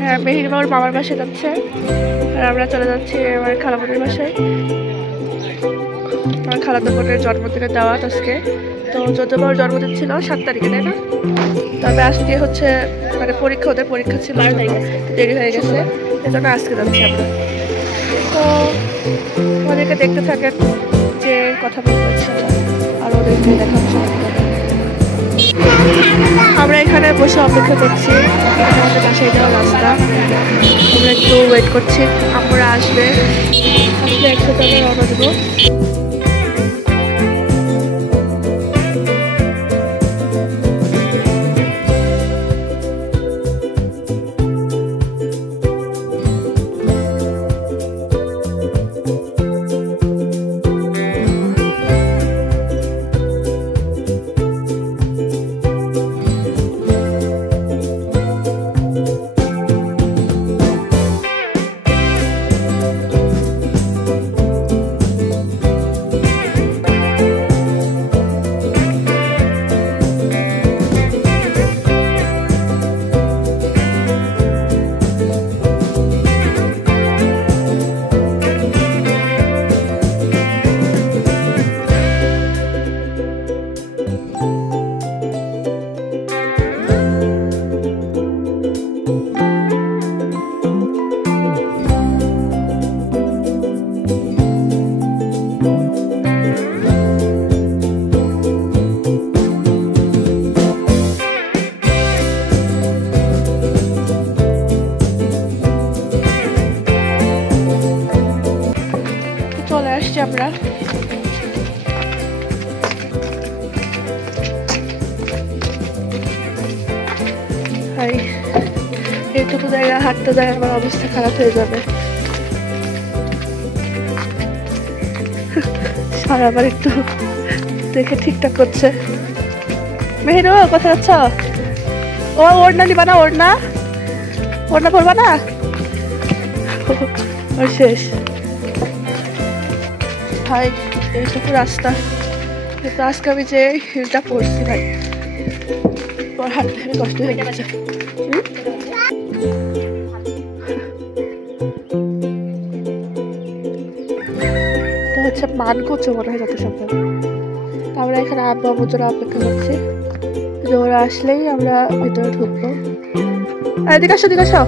হ্যাঁ, মেহিরমা ওর মামার বাসায় যাচ্ছে আর আমরা চলে যাচ্ছি আমার খালামণির বাসায়। আমার খালাতো বোনের জন্মদিনের দাওয়াত আজকে। তো যদিও ওর জন্মদিন ছিল 7 তারিখে, তাই না? তবে আজকে হচ্ছে মানে ওদের পরীক্ষা ছিল, দেরি হয়ে গেছে, এজন্য আজকে যাচ্ছি আমরা। তো ওদেরকে দেখতে থাকেন যে কথা বলতে আর ওদেরকে দেখা হচ্ছে। আমরা এখানে বসে অপেক্ষা করছি, আমাদের বাসায় যাওয়ার রাস্তা। আমরা একটু ওয়েট করছি, আমরা আসলে একসাথে রওনা দেবো। আমরা এইটুকু জায়গা হাঁটতে যায় আমার অবস্থা খারাপ হয়ে যাবে। আর আবার একটু দেখে ঠিকঠাক করছে। মেহেরো কোথায় যাচ্ছ? ওড়না নিবা না? ওড়না পরবা না? ওর শেষ ভাই, এইটুকু রাস্তা। কিন্তু আজকে আমি যে হিলটা পড়ছি ভাই, ওর হাঁটতে হেঁটে কষ্ট হয়ে গেছে। এটা হচ্ছে মানকোচো মনে হয় যত সম্ভব। আমরা এখানে আব্বু আম্মুর জন্য অপেক্ষা করছি যে ওরা আসলেই আমরা ভিতরে ঢুকবো। এদিকে আসো, এদিকে আসো।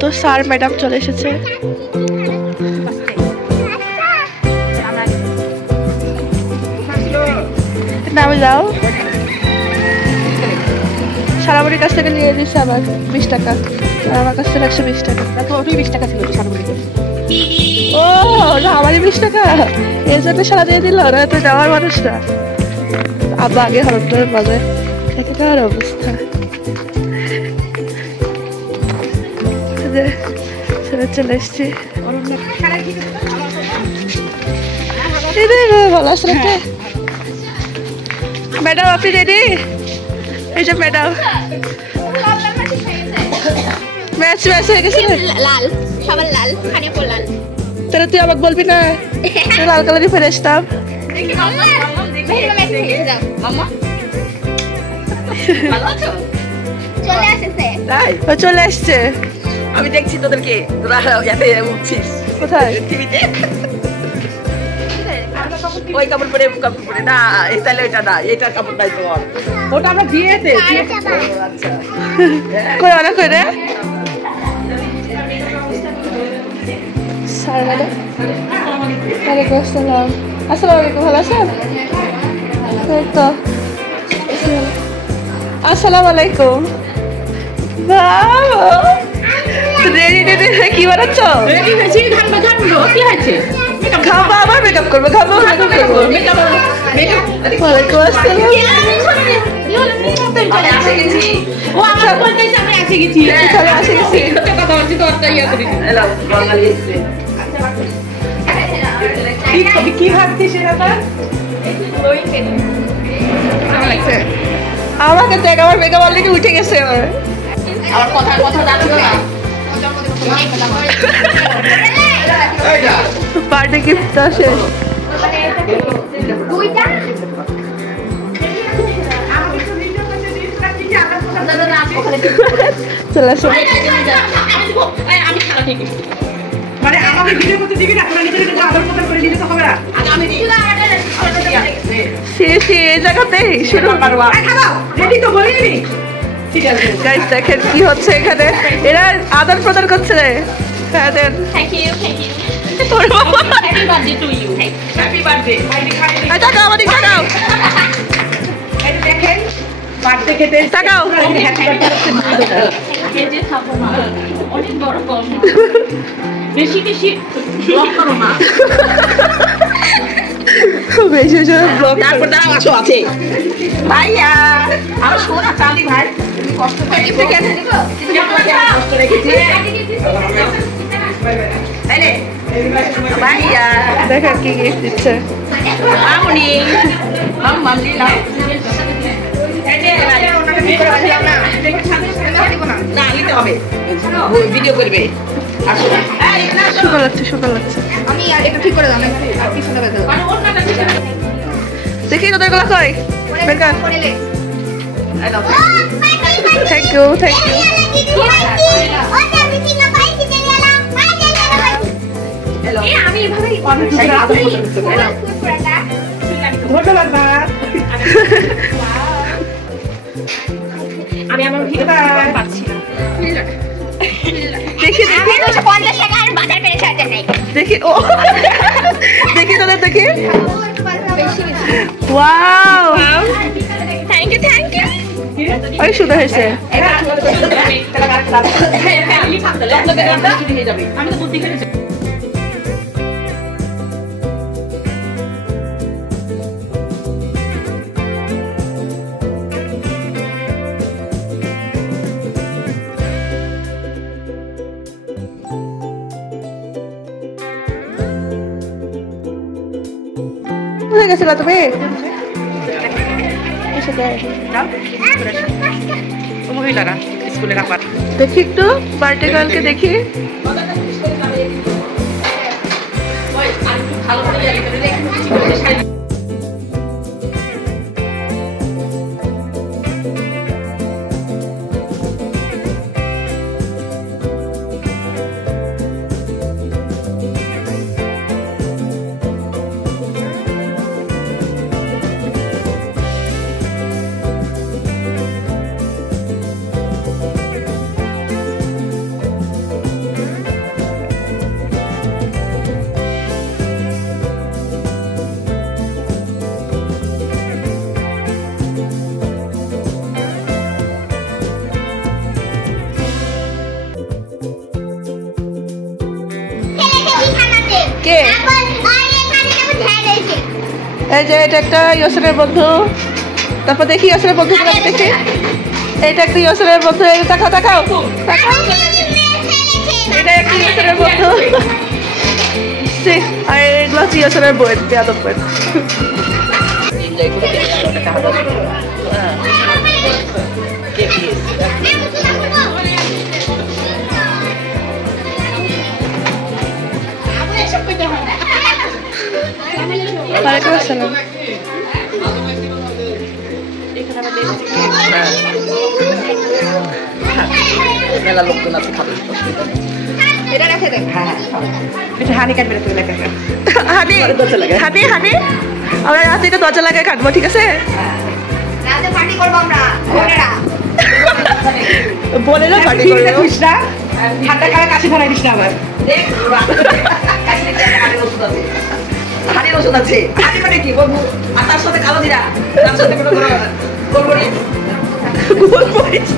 তো স্যার ম্যাডাম চলে এসেছে। নামে যাও। সারাবড়ির কাছ থেকে নিয়ে দিচ্ছে আবার 20 টাকা, আর আমার কাছ থেকে 120 টাকা। ওটাই 20 টাকা ছিল সারাবড়িতে। ও না, আমারই 20 টাকা, এর জন্য সারা দিয়ে দিল। ওরা তো যাওয়ার মানুষ না। আব্বা আগে হরফটার বাজায় দেখে দেওয়ার অবস্থা। চলে এসছি। ভালো আসলে ম্যাডাম, আপনি রেডি? এই যে ম্যাডাম, ম্যাচ হয়ে গেছে। লাল, সবার লাল, খানে লাল। তাহলে তুই আমাকে বলবি না লাল কালারই ফেলে আসতাম। চলে আসছে। আমি দেখছি তোদেরকে, তোরা উঠছিস কোথায়? টিভিতে। ওই কাপড় পরে না, তাহলে ওইটা না, এইটার কাপড় নাই তোমার। ওটা আমরা দিয়েছে। আচ্ছা, কই অনেক কই রে স্যার। ওয়ালাইকুম আসসালাম। আসসালামু আলাইকুম, ভালো আছেন? এই তো। আসসালামু আলাইকুম। রেডি কি বানাচ্ছ? রেডি হয়েছি, ঘামবো। কি হয়েছে? খাবো, আবার মেকআপ করবো। ওয়ালাইকুম আসসালাম। কি ভাবছিস? আমাকে দেখ, আমার মেকআপ অলরেডি উঠে গেছে। আমার কথা যাচ্ছিল না। বার্থডে গিফট শেষ। চলে আসো। আমি খারাপ ঠিক মানে আমাকে ভিডিও করতে দিবি না, তোরা নিজে নিজে আদর প্রদান করে দিলে তো হবে না। আমি এই জায়গাতেই শুরু খাবো রেডি তো বলিনি। গাইস দেখেন কি হচ্ছে এখানে, এরা আদান প্রদান করছে। হ্যাঁ দেন thank you thank you happy birthday to you. Happy birthday. এই তাকাও আমাদের তাকাও এই দেখেন বার্থডে খেতে তাকাও হ্যাপি বার্থডে কেজে খাবো না, অনেক বড় কম, বেশি বেশি ব্লক করো না। বেশি বেশি ব্লগ তারপর দাঁড়াও আসো আছে ভাইয়া আমার সোনা চালি ভাই তুমি কষ্ট করে কষ্ট রেখেছি তাইলে ভাইয়া দেখেন কি গিফট দিচ্ছে। আমনি মামলি লাও না নিতে হবে ভিডিও করবে আসো সুন্দর লাগছে সুন্দর লাগছে। আমি আর একটু ঠিক করে দাও না, আর পিছনে বেঁধে দাও। দেখি তোদের গুলো কই বের কর। পড়েলে থ্যাংক ইউ থ্যাংক ইউ। আমি এভাবেই ধন্যবাদ মা আমি আমার ভিডিও পাচ্ছি না। দেখি দেখি 50 টাকা আর বাজার পেরে সাথে নেই। দেখি ও দেখি তোদের দেখি। বেশি wow thank you thank you. অনেক সুন্দর হয়েছে। আমি তো বুদ্ধি করে কোথায় গেছিলা তুমি? মহিলারা স্কুলে রাখার দেখি একটু বার্থডে গার্লকে দেখি। ভালো করে কে? এই যে এটা একটা ইয়সনের বন্ধু। তারপর দেখি ইয়সনের বন্ধু দেখি। এটা একটা ইয়সনের বন্ধু। এই তাকাও তাকাও তাকাও। এটা একটা ইয়সনের বন্ধু। আর এগুলো হচ্ছে ইয়সনের বই, বেয়াদব বই। ওয়ালাইকুম আসসালাম। মেলা লোকজন আছে খাবে এটা রেখে দেন। হ্যাঁ এটা হানি কাটবে তুমি লেখা হানি হানি হানি আমরা রাতে এটা দরজা লাগায় কাটবো, ঠিক আছে? রাতে পার্টি করব আমরা বোনেরা। বলে না পার্টি করবে। ঠান্ডা কালে কাশি ধরাই দিস না আবার দেখ হাড়ির ওষুধ আছে। হাড়ি মানে কি বলবো? আর তার সাথে কালো জিরা, তার সাথে কোনো গোলমরিচ গোলমরিচ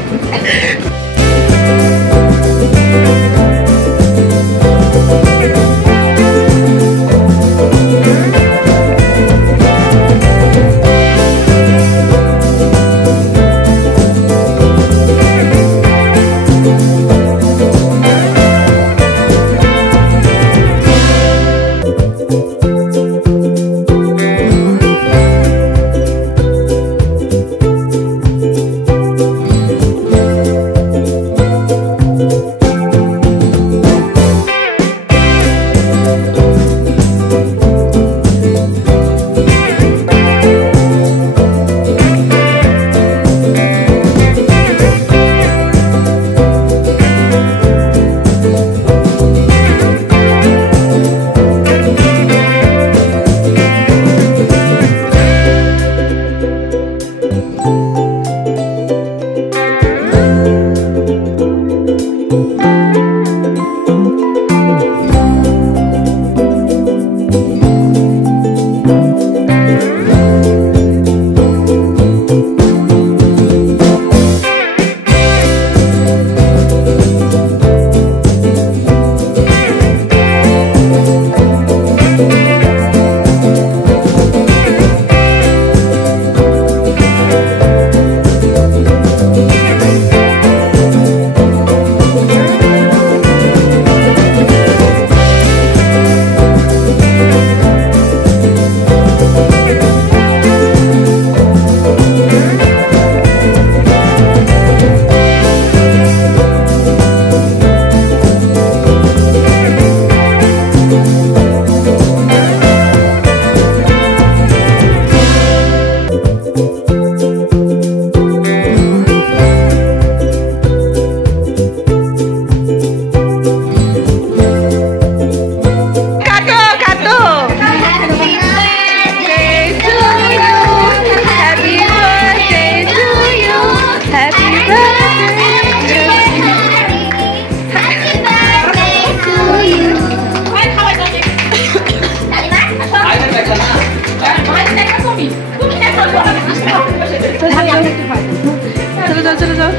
যাও চলে যাও।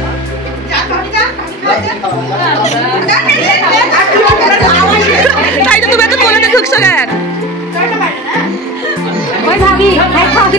তাই তো তুমি এত কোলে ঢুকছো কেন? ওই ভাবি খাই খাওয়া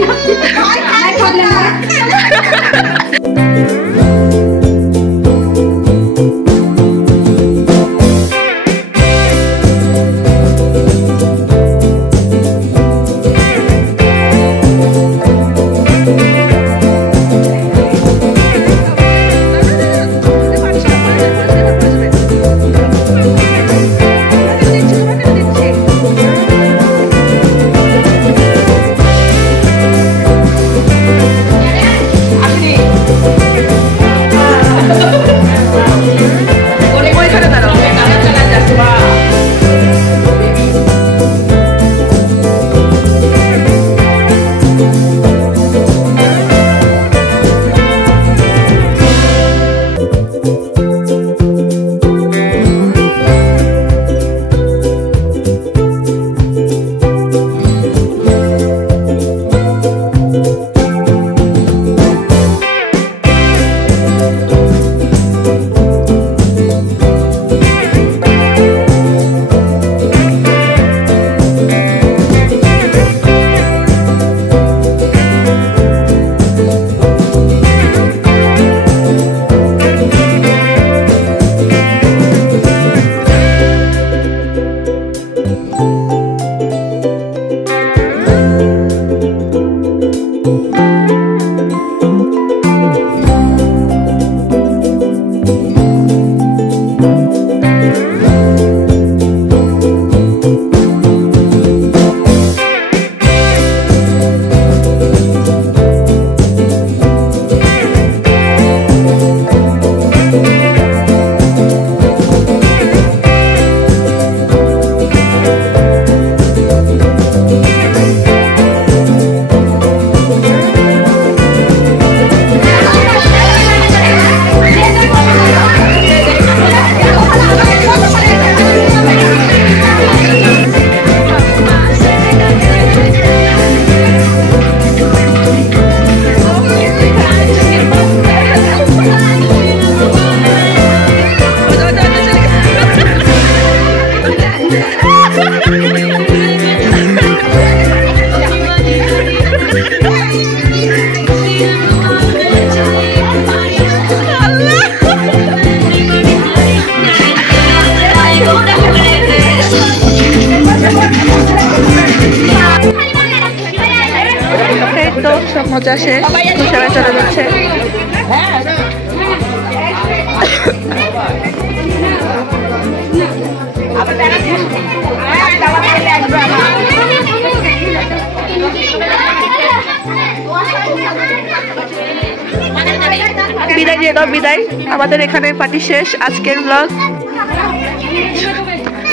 সব মজা শেষ, সবাই চলে যাচ্ছে। বিদায় দিয়ে দাও, বিদায়। আমাদের এখানে পার্টি শেষ, আজকের ব্লগ।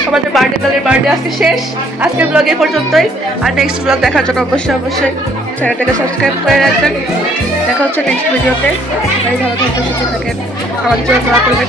আমাদের বার্থডে আজকে শেষ। আজকের ব্লগ এই পর্যন্তই। আর নেক্সট ব্লগ দেখার জন্য অবশ্যই চ্যানেলটাকে সাবস্ক্রাইব করে রাখবেন। দেখা হচ্ছে নেক্সট ভিডিওতে। ভালো থাকবেন, সুস্থ থাকেন, আমাদের জন্য দোয়া করবেন।